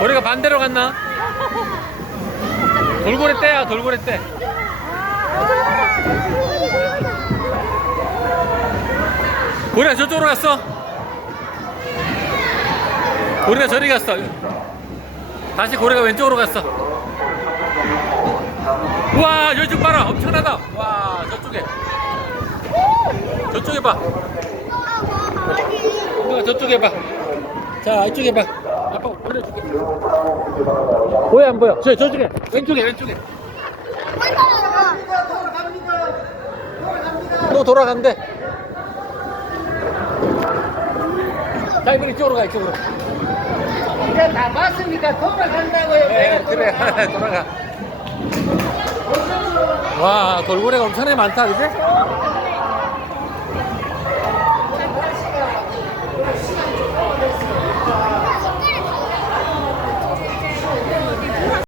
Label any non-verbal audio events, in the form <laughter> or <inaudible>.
고래가 반대로 갔나? 돌고래 떼야 돌고래 떼. 고래가 저쪽으로 갔어. 고래가 저리 갔어. 다시 고래가 왼쪽으로 갔어. 와, 여기 좀 봐라. 엄청나다. 와, 저쪽에. 저쪽에 봐. 엄마가 저쪽에 봐. 자, 이쪽에 봐. 아빠 보내줄게. 보여, 안 보여? 저, 저쪽에. 왼쪽에, 왼쪽에. 또 돌아간대. 자, 이번 이쪽으로 가, 이쪽으로. 이제 다 봤으니까 돌아간다고요. 네, 그래. <laughs> 돌아가. 와, 돌고래가 엄청나게 많다, 그지? 감사합니다.